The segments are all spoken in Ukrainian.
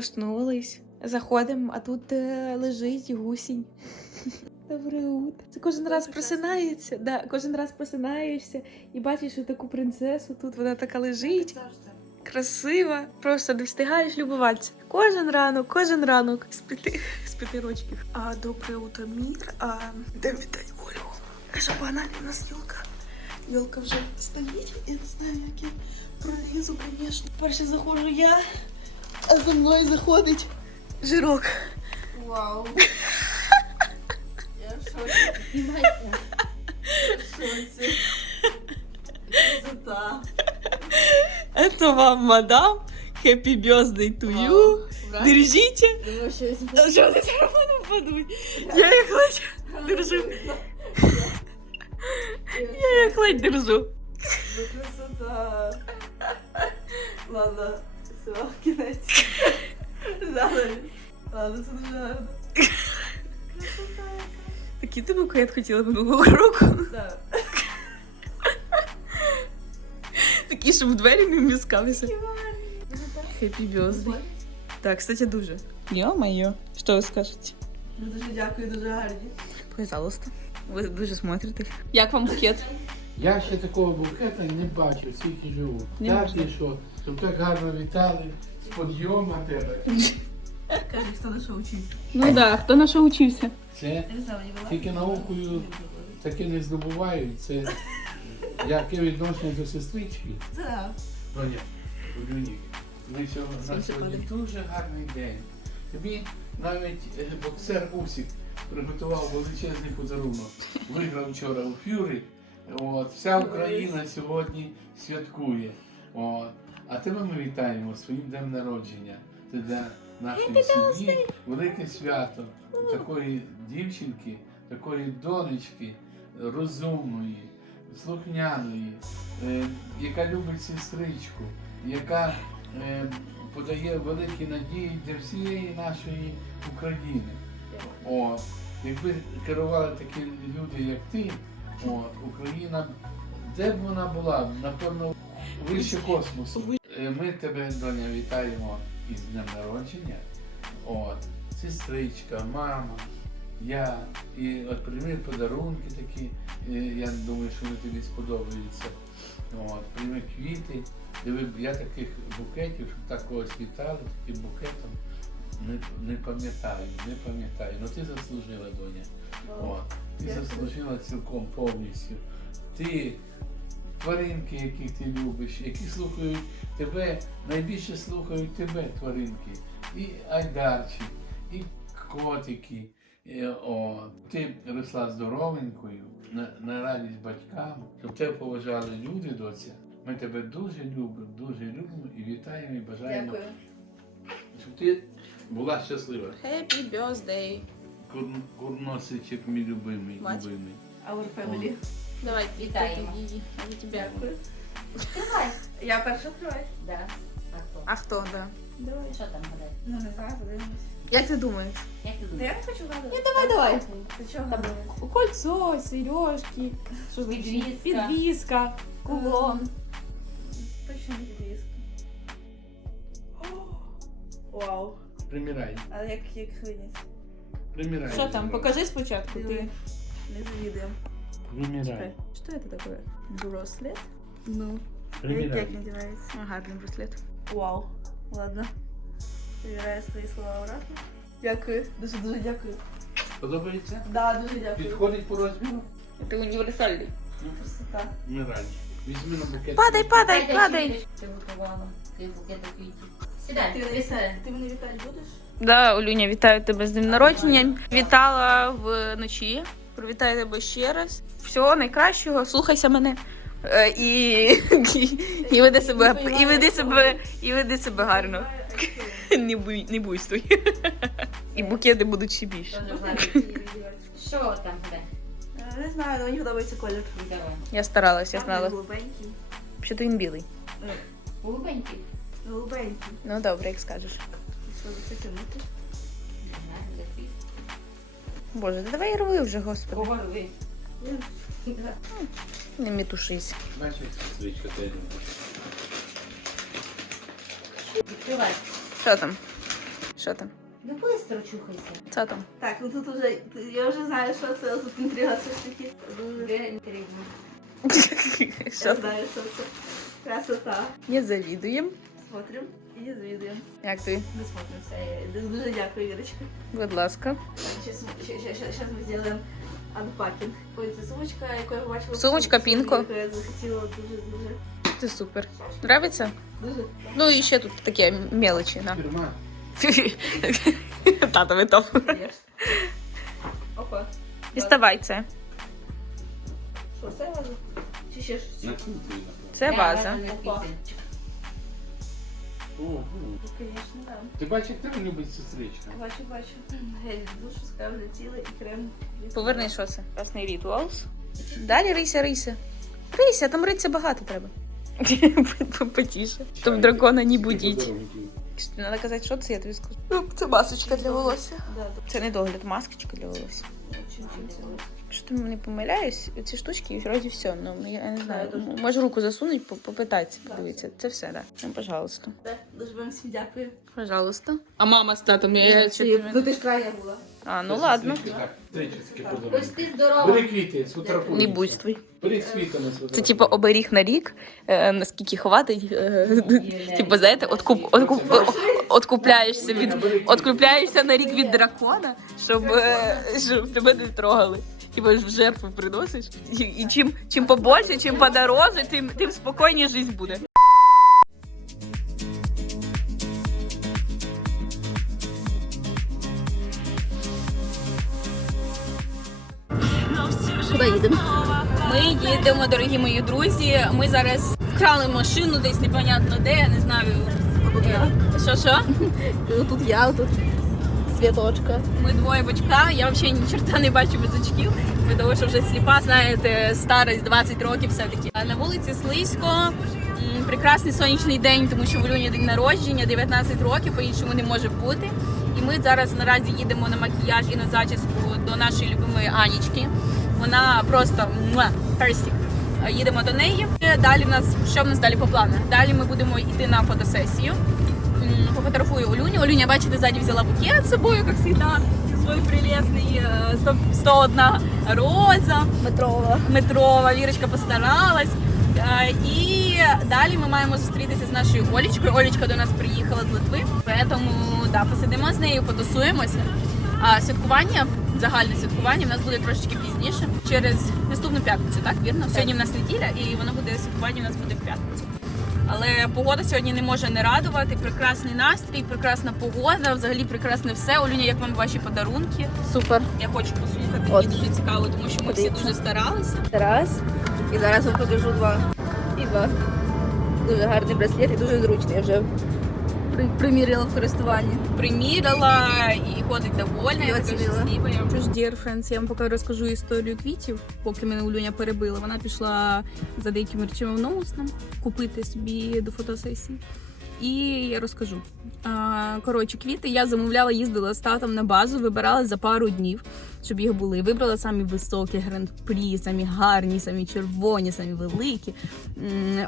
проснулись. Заходимо, а тут е, лежить гусінь. Добре утро. Це кожен раз просинається. Да, кожен раз просинаєшся і бачиш таку принцесу. Тут вона така лежить, красива. Просто не встигаєш любуватися. Кожен ранок, кожен ранок з п'яти з п'яти рочків. А добре утро, мір. А де вітати Олю? Що погнали у нас йолка. Йолка вже стоїть. Я не знаю, як я пролізу, звісно. Перше заходжу я, а за мною заходить жирок. Вау. Я в шоці. Я в шоці. Красота. Это вам, мадам. Happy birthday to you. Вау. Ура. Держите. Думаю, що я А що вони телефоном впадуть? Я їх ледь держу. Я їх ледь держу. Ну, красота. Ладно, Все, кінець. Зараз. Ладно, це дуже гарно. Такий ти букет хотіла минулого року. Да. Такий, щоб в двері не вміскався. Happy birthday. Так, кстати, дуже. Йо-моє. Що ви скажете? Ну, Дуже дякую, дуже гарні. Пожалуйста. Ви дуже смотрите. Як вам букет? Я ще такого букета не бачив, скільки живу. Не так можна. і що, щоб так гарно вітали з подйома тебе. Кажи, хто на що вчився. Ну так, да, хто на що учився? Це тільки наукою таке не здобувають. Це яке відношення до сестрички. Да. Доня, ми сьогодні, на сьогодні дуже гарний день. Тобі навіть е, боксер Усік приготував величезний подарунок. Виграв вчора у Фюрі. От, вся Україна сьогодні святкує. От. А тебе ми вітаємо своїм днем народження. Це для нашої сім'ї велике свято такої дівчинки, такої донечки, розумної, слухняної, е, яка любить сестричку, яка е, подає великі надії для всієї нашої України. От. Якби керували такі люди, як ти, от, Україна, де б вона була, напевно, вище космосу. Е, Ми тебе, доня, вітаємо із днем народження. От, сестричка, мама, я. І от прийми подарунки такі. е, Я думаю, що вони тобі сподобаються. От, прийми квіти. Диви, я таких букетів, щоб так когось вітали, таким букетом. Не, не пам'ятаю, не пам'ятаю. Ну ти заслужила, доня. От, ти заслужила цілком повністю. Ти тваринки, яких ти любиш, які слухають тебе, найбільше слухають тебе тваринки. І айдарчик, і котики. І, о, ти росла здоровенькою, на, на радість батькам, щоб тебе поважали люди, доця. Ми тебе дуже любимо, дуже любимо і вітаємо, і бажаємо, Дякую. щоб ти була щаслива. Happy birthday. Кур, курносичок мій любимий, Бач. любимий. Our family. Давай, Вітаємо. її. А я тебе. Дякую. Давай. Я перша відкриваю. Да. А хто? А хто, да? Давай. Що там гадає? Ну, не знаю, подивимось. Як ти думаєш? Як ти Та думаєш? я не хочу гадати. Ні, давай, давай. Ти чого Там гадаєш? кольцо, сережки, що там ще? Підвіска. підвіска, кулон. Точно не підвіска. Вау. Приміряй, А як, як виніс? приміряй. Що там? Покажи спочатку. Диви. Ти. Не завідуємо. Приміряй. Що це таке? Браслет? Ну. Як, Приміряй. як надівається? А, гарний браслет. Вау. Ладно. Перевіряю свої слова обратно. Дякую. Дуже дуже дякую. Подобається? Да, дуже дякую. Підходить по розміру? Ти універсальний. Красота. Ми раді. Візьми на букет. Падай, падай, Дай, падай. дай, Ти готувала. Ти букет квітів. Сідай, Ти мене присядь. вітати, ти мене вітати будеш? Да, Олюня, вітаю тебе з днем народження. Вітала вночі. Привітаю тебе ще раз. Всього найкращого, слухайся мене. Е, І, і, і веди себе, і веди себе, і веди себе гарно. Не буй, не буйствуй. І букети будуть ще більше. Що там буде? Не знаю, але мені подобається колір. Я старалась, я знала. Голубенький. Що він білий. Голубенький. Голубенький. Ну добре, як скажеш. Що за це. Боже, та давай рви вже, господи. Говори. Не мітушись. Бачиш, стрічка теж. Відкривай. Що там? Що там? Ну быстро чухайся. Що там? Так, ну тут вже, я вже знаю, що це, тут інтрига все ж таки. Дуже інтригно. Що я там? знаю, що це. Красота. Не завідуємо. Смотрим і звідуємо. Як тобі? Ми Дуже дякую, Вірочка. Будь ласка. Сейчас мы сделаем анпакінг. Ой, це сумочка, яку я бачила. Сумочка Пінко. Яку я захотіла дуже-дуже. Ти супер. Нравиться? Дуже. Ну і ще тут такі мелочі, на. Фірма. Татовий топ. Опа. Діставай це. Що, це важно? Чи ще щось? Це ваза. Опа. Ого. Ну, Звісно, так. Ти бачиш, як тебе любить сестричка? Бачу, бачу. Гель з душу, скраб тіло і крем. Поверни, що це? Красний ритуалс. Далі рийся, рийся. Рийся, там риться багато треба. Потіше. Щоб дракона не будіть. Треба казати, що це, я тобі скажу. Це масочка для волосся. Це не догляд, масочка для волосся. чим чим. Що ти не помиляюсь, ці штучки і вроді все. Ну, я не знаю. Да. Може руку засунуть, попитатися, подивитися. Це все, так. Да. Ну, пожалуйста. Дуже вам всім дякую. Пожалуйста. А мама з татом, я Ну ти ж крайня була. А, ну ладно. Ось ти здорова. Бери квіти. Не буйствуй. Бери з квітами Це типу оберіг на рік, е, наскільки хватить. Е, типу, знаєте, откуп, откуп, откупляєшся від откупляєшся на рік від дракона, щоб, е, щоб тебе не трогали. Типу ж в жертву приносиш. І, і чим, чим побольше, чим подороже, тим, тим спокійніше життя буде. Куди їдемо? Ми їдемо, дорогі мої друзі. Ми зараз вкрали машину десь непонятно де, я не знаю. Що що? Тут я, тут світочка. Ми двоє бочка, я взагалі ні чорта не бачу без очків, бо того, що вже сліпа, знаєте, старість 20 років все-таки. На вулиці слизько, прекрасний сонячний день, тому що в Люні день народження, 19 років, по-іншому не може бути. І ми зараз наразі їдемо на макіяж і на зачіску до нашої любимої Анічки. Вона просто. Е, Їдемо до неї. Далі в нас що в нас далі по плану? Далі ми будемо йти на фотосесію. Пофотографую Олюню. Олюня, бачите, ззаді взяла букет з собою, як завжди. Свой е, 100 101 роза Метрова. метрова. Вірочка постаралась. Е, І далі ми маємо зустрітися з нашою Олічкою. Олічка до нас приїхала з Литви, тому да, посидимо з нею, потусуємося. А святкування, загальне святкування, в нас буде трошечки пізніше, через наступну п'ятницю, так вірно? Сьогодні в нас неділя, і воно буде святкування. У нас буде в п'ятницю. Але погода сьогодні не може не радувати. Прекрасний настрій, прекрасна погода, взагалі прекрасне все. Олюня, як вам ваші подарунки? Супер. Я хочу послухати. От. Мені дуже цікаво, тому що ми всі дуже старалися. Раз. І зараз вам покажу два. І два. Дуже гарний браслет і дуже зручний. Я вже при- приміряла в користуванні. приміряла і ходить довольна. Я Тож, dear friends, я вам поки розкажу історію квітів, поки мене Улюня перебила. Вона пішла за деякими речами в Ноусном купити собі до фотосесії. І я розкажу. Коротше, квіти я замовляла, їздила з татом на базу, вибирала за пару днів, щоб їх були. Вибрала самі високі гранд-прі, самі гарні, самі червоні, самі великі.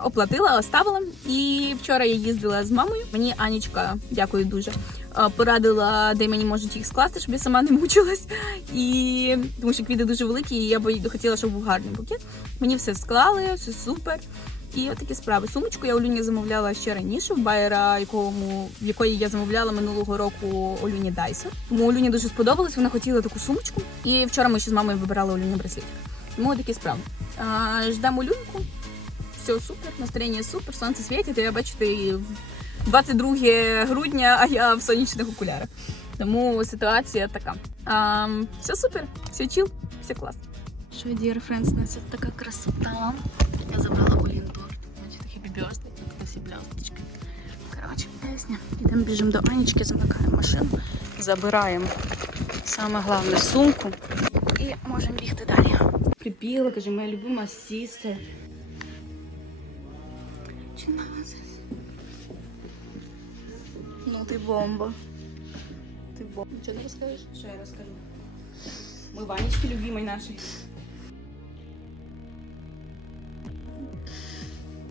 Оплатила, оставила. І вчора я їздила з мамою. Мені Анічка, дякую дуже. Порадила, де мені можуть їх скласти, щоб я сама не мучилась. І тому що квіти дуже великі, і я б хотіла, щоб був гарний букет. Мені все склали, все супер. І от такі справи. Сумочку я Олюні замовляла ще раніше в байера, якому в якої я замовляла минулого року Олюні Дайсон. Тому Олюні дуже сподобалось. Вона хотіла таку сумочку. І вчора ми ще з мамою вибирали Олюні браслет. Тому такі справи. А, ждемо Олюньку. Все супер, настроєння супер, сонце світить. і Я бачите, і 22 грудня, а я в сонячних окулярах. Тому ситуація така. А, все супер, все чіл, все клас. Що, dear friends, у нас така красота. Я забрала Олін торт. Значить, такі бібьозди, тут всі. Коротше, песня. Йдемо біжимо до Анічки, замикаємо машину, забираємо саме головне сумку і можемо бігти далі. Припіла, каже, моя любима сістер. Чи Ну, ти бомба. Ти бомба. Нічого не розкажеш? Що я розкажу? Ми Ванечки любимий нашій.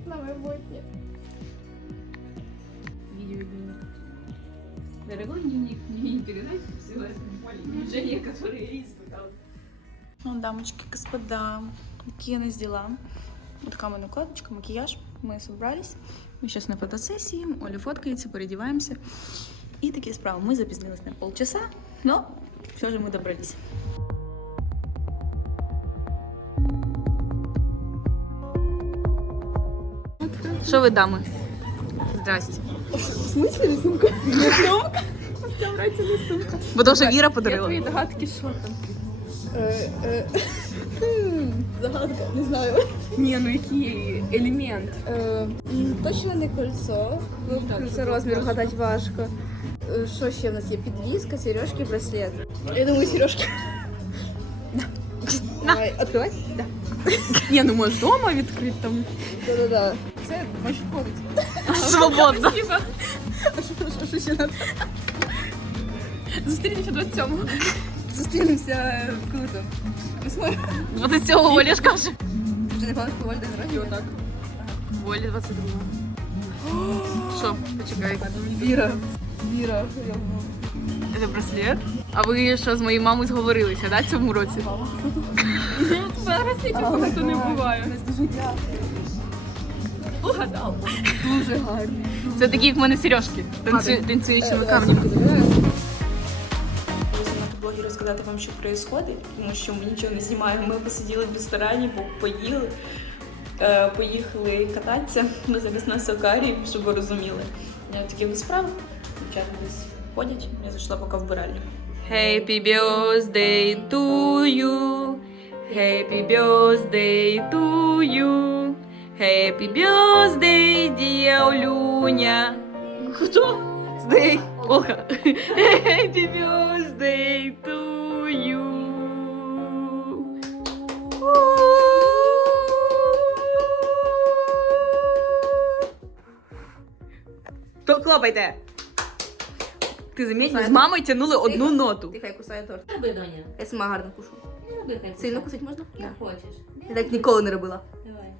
На майбутнє. Видеодневник. Дорогой дневник, мне не передать всего этого унижения, которое я испытала. Ну, дамочки, господа, какие у нас дела? Вот такая вот накладочка, макияж. Мы собрались. Мы сейчас на фотосессии. Оля фоткается, переодеваемся. И такие справа. Мы запізнились на полчаса, но все же мы добрались. Що ви, дами? Здрасте. В смысле не сумка? Не сумка? Хотя вроде не сумка. Бо то, що Віра Я подарила. твої догадки, що там? Загадка, не знаю. Ні, ну який елемент? Точно не кольцо. Ну, це розмір гадати важко. Е, Що ще в нас є? Підвіска, сережки, браслет. Я думаю, сережки. Давай, відкривай? Да. Ні, ну можеш вдома відкрити там. Да-да-да. Це можеш ходити. Свободно. А що, що, що ще надо? Зустрінемося 27-го. Зустрінемося коли там? Восьмою. Вот цього Оля ж каже. Вже не пам'ятаю, коли день народження. Так. Волі 22. Що? Почекай. Віра. Віра. Це браслет. А ви що з моєю мамою зговорилися, да, цьому році? Зараз нічого багато не буває. Угадав. Дуже гарний. Це такі, як в мене сережки. Танцю... Танцюючими камнями. блогі розказати вам, що відбувається, тому що ми нічого не знімаємо. Ми посиділи в ресторані, по- поїли, е, поїхали кататися. Ми зараз на Сокарі, щоб ви розуміли. Я такі ви справи. Дівчата десь ходять. Я зайшла поки в биральню. Happy birthday to you. Happy birthday to you. Happy birthday, dear Олюня. Хто? Здей. Олха. Happy birthday to you. Хлопайте. Ти заміть, ми з мамою тягнули одну ноту. Ти хай кусає торт. Не роби, Доня. Я сама гарно кушу. Не роби, хай Сильно кусить можна? Як хочеш. Я так ніколи не робила. Давай.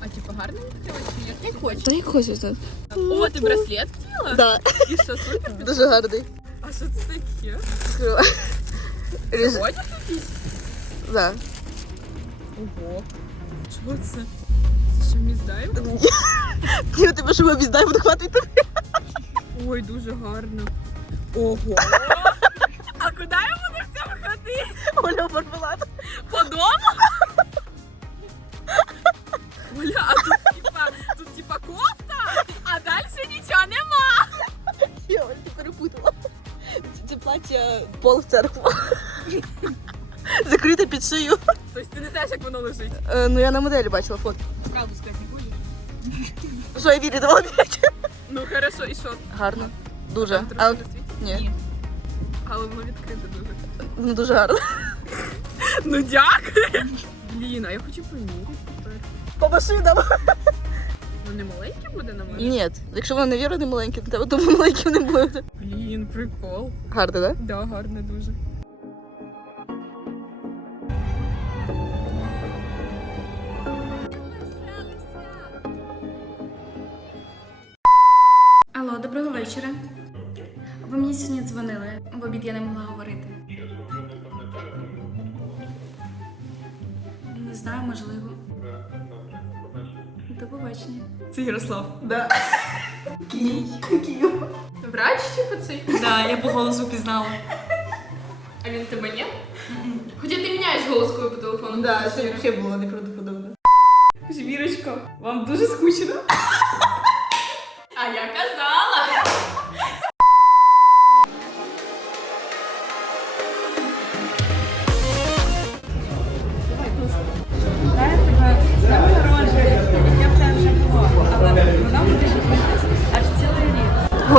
А типу гарно хотіла чи ні? Як хочеш. Та як хочеш. так. О, ти браслет хотіла? Да, І що супер? дуже гарний. А що це таке? Ріж... Одяг? Да. Ого. Що це? Це що міздаємо? Я тебе що обіздай, буду хватити. Ой, дуже гарно. Ого. А куди я буду в цьому ходити? Оля мармелад. По дому? Оля, а тут типа, тут типа кофта, а далі нічого нема. Я ти перепутала. Це, це плаття пол в церкву. Закрите під шию. Тобто ти не знаєш, як воно лежить. Е, ну я на моделі бачила фото. Правду сказати не будеш? Що я вірю, п'ять. Ну хорошо, і що? Гарно. Дуже. Там А, трошки на світі? ні. Але воно відкрите дуже. Ну дуже гарно. Ну дякую. Блін, а я хочу поміряти тепер. По машинам. Ну не маленьке буде на мене? Ні, якщо вона не віра, не маленькі, то тебе маленьким не буде. Блін, прикол. Гарно, так? Да, гарне дуже. Вечора. Ви мені сьогодні дзвонили. В обід я не могла говорити. Не знаю, можливо. До побачення. Це Ярослав. Да. Врач, типу цей? Да, я по голосу пізнала. А він тебе ні? Хоча ти міняєш голос, коли по телефону. Да, це взагалі було неправдоподобно. Вірочка, вам дуже скучно.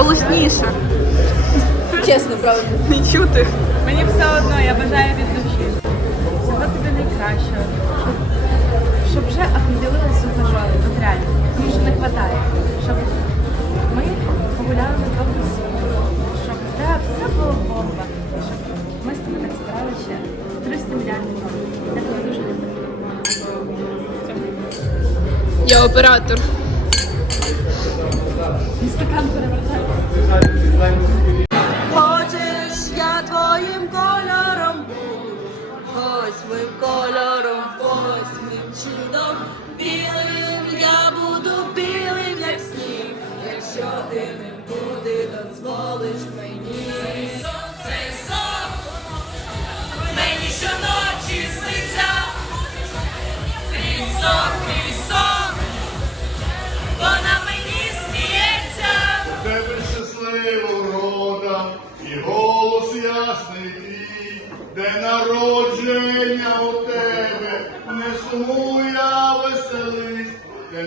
Голосніше. Чесно, правда. Не чути. Мені все одно, я бажаю від душі. Всього найкращого. Щоб, щоб вже определилась зубожали, от реально. Тому що не вистачає. Щоб ми погуляли на добру силу. Щоб в тебе все було бомба. І щоб ми з тобою так збирали ще 300 мільярдів років. Я тебе дуже люблю. Я оператор. the comfort a.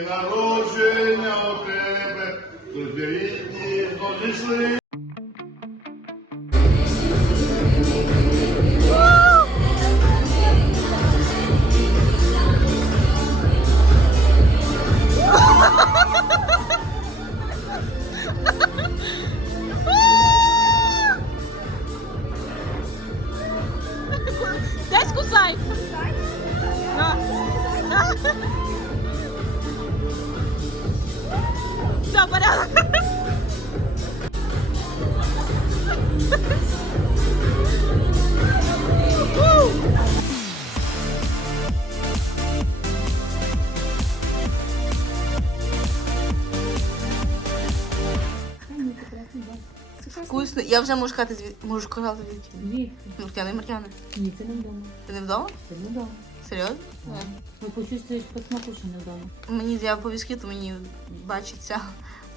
народження у тебе, завжди рідні одійшли. Вкусно. Я вже можу сказати, звід... можу казати звідки. Ні, Маркяна і Маркяна. ні, це не вдома. Ти не вдома? Це не вдома. Серйозно? Ви почувствуєш по смаку, що не вдома. Мені я по віскі, то мені бачиться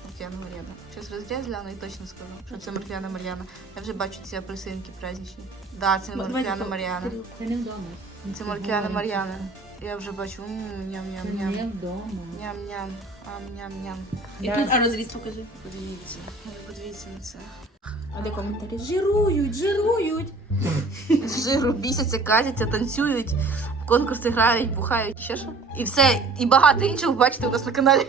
Маркіяна Мар'яна. Щас розріз гляну і точно скажу, що це Маркіяна Мар'яна. Я вже бачу ці апельсинки праздничні. Да, це Маркіяна Мар'яна. Це не вдома. Це Маркіяна Мар'яна. Я вже бачу, м, Це ням-ням-ням. не вдома. Ням-ням, ам-ням-ням. І тут, а розріз покажи. Подивіться, подивіться на це. А де коментарі? Жирують, жирують. З жиру бісяться, катяться, танцюють, в конкурси грають, бухають, ще що. І все, і багато іншого бачите у нас на каналі.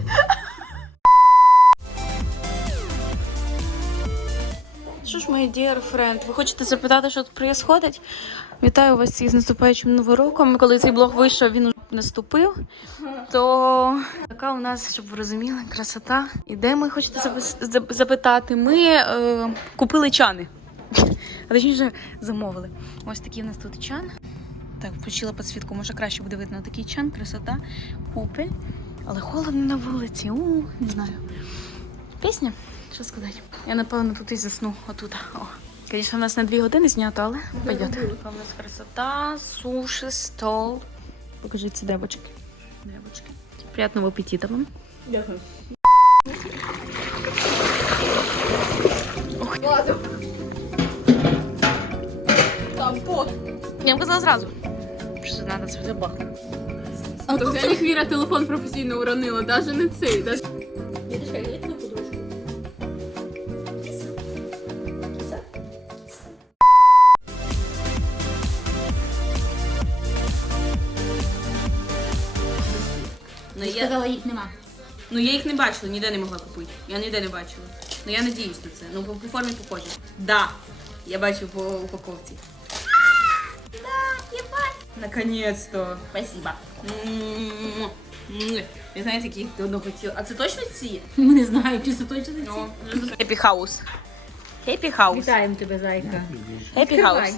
Що ж, мої dear friend, ви хочете запитати, що тут відбувається? Вітаю вас із наступаючим новим роком. Коли цей блог вийшов, він уже наступив. То така у нас, щоб ви розуміли, красота. І де ми хочете запитати? Ми е, купили чани. А точніше замовили. Ось такий у нас тут чан. Так, включила підсвітку, може краще буде видно такий чан, красота, купель. Але холодно на вулиці. У, не знаю. Пісня? Що сказати? Я напевно тут і засну отут. О. Звісно, у нас на дві години знято, але пойдет. У нас красота, суші, стол. Покажіть ці девочки. Девочки. Приятного аппетита вам. Дякую. Там пот. Я вам казала зразу. Що треба це бахнути. А то взагалі Хвіра телефон професійно уронила, навіть не цей. Да? Ну, Ти я, сказала, їх нема. ну я їх не бачила, ніде не могла купити. Я ніде не бачила. Ну я надіюсь на це. Ну по, по формі похоже. Да. Я бачу по упаковці. Да. Наконец-то. Спасибо. М-м-м. М. Ви знаєте, яких ти одно хотіла. А це точно ці? Ми не знаю, чи це точно ці. Happy House. Happy House. Вітаємо тебе, зайка. Happy House.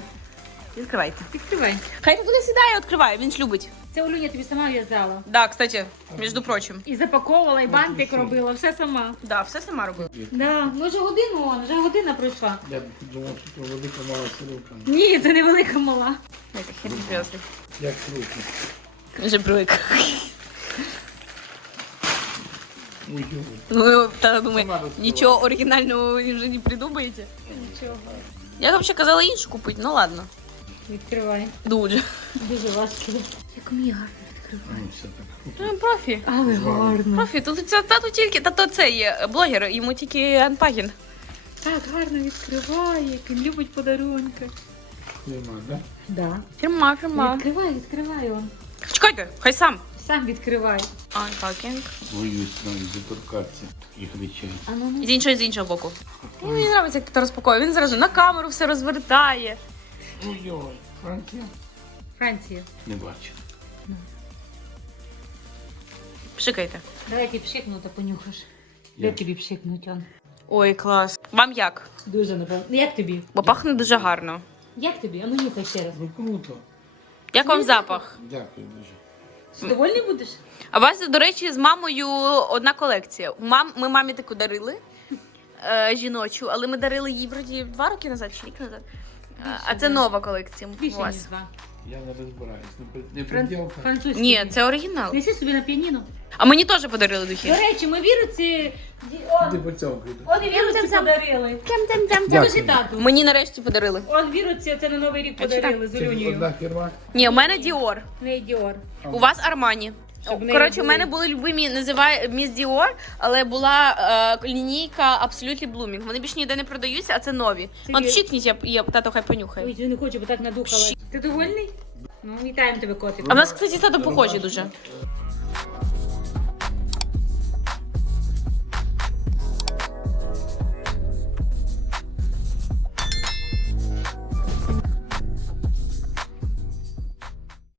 Відкривайте. Відкривай. Хай туди сідає, відкриває, він ж любить. Це Олюня тобі сама в'язала. Да, кстати, між прочим. І запаковувала, і бантик робила, все сама. Да, все сама робила. Да. Ну вже годину, он, вже година пройшла. Я думав, що це велика мала сорока. Ні, це не велика мала. Это хер звезды. Як руки. Вже привик. Ой, Ну, та думаю, нічого оригінального ви вже не придумаєте. Нічого. Я взагалі казала іншу купити, ну ладно. Відкривай. Дуже. Дуже важко. Як мені гарно. Ну, все так. Ну, профі. Але гарно. Профі, тут це та тут тільки, та то це є блогер, йому тільки анпагін. Так гарно відкриває, як він любить подарунки. Нема, да? Да. Фірма, фірма. Відкривай, відкривай он. Чекайте, хай сам. Сам відкривай. Unpacking. Боюсь навіть доторкатися таких речей. А ну, ну. З іншого з іншого боку. Ну, мені подобається, як ти то розпаковує. Він зразу на камеру все розвертає. Ой-ой, Франція? Франція. Не бачу. Пшикайте. Давай я тобі пшикну, та понюхаш. Я. Де тобі пшикнуть он? Ой, клас. Вам як? Дуже напевно. Ну, Як тобі? Бо пахне дуже гарно. Як тобі? А ну нюхай ще раз. Ну круто. Як вам запах? Дякую дуже. Довольний будеш? А у вас, до речі, з мамою одна колекція. Мам, ми мамі таку дарили е, жіночу, але ми дарили їй вроді два роки назад чи рік назад. А це нова колекція у Більше ніж вас. два. Я не розбираюсь. Не, при- не Фран... приділка. Французький. Ні, це оригінал. Неси собі на піаніно. А мені теж подарили До духи. речі, ми віруці... Ти поцьовкай. Он і віруці подарили. Дякую. тату. Мені нарешті подарили. Он віруці, це на Новий рік А чи подарили з Це одна фірма. Ні, у мене Діор. Не Діор. У вас Армані. Щоб Коротше, у мене були любимі, називає Міс Діор, але була е, лінійка Absolutely Blooming. Вони більше ніде не продаються, а це нові. Це От є- я, я тато хай понюхає. Ой, я не хочу, бо так надухала. Ти довольний? Ну, вітаємо тебе, котик. А в нас, кстати, тато похожі дуже.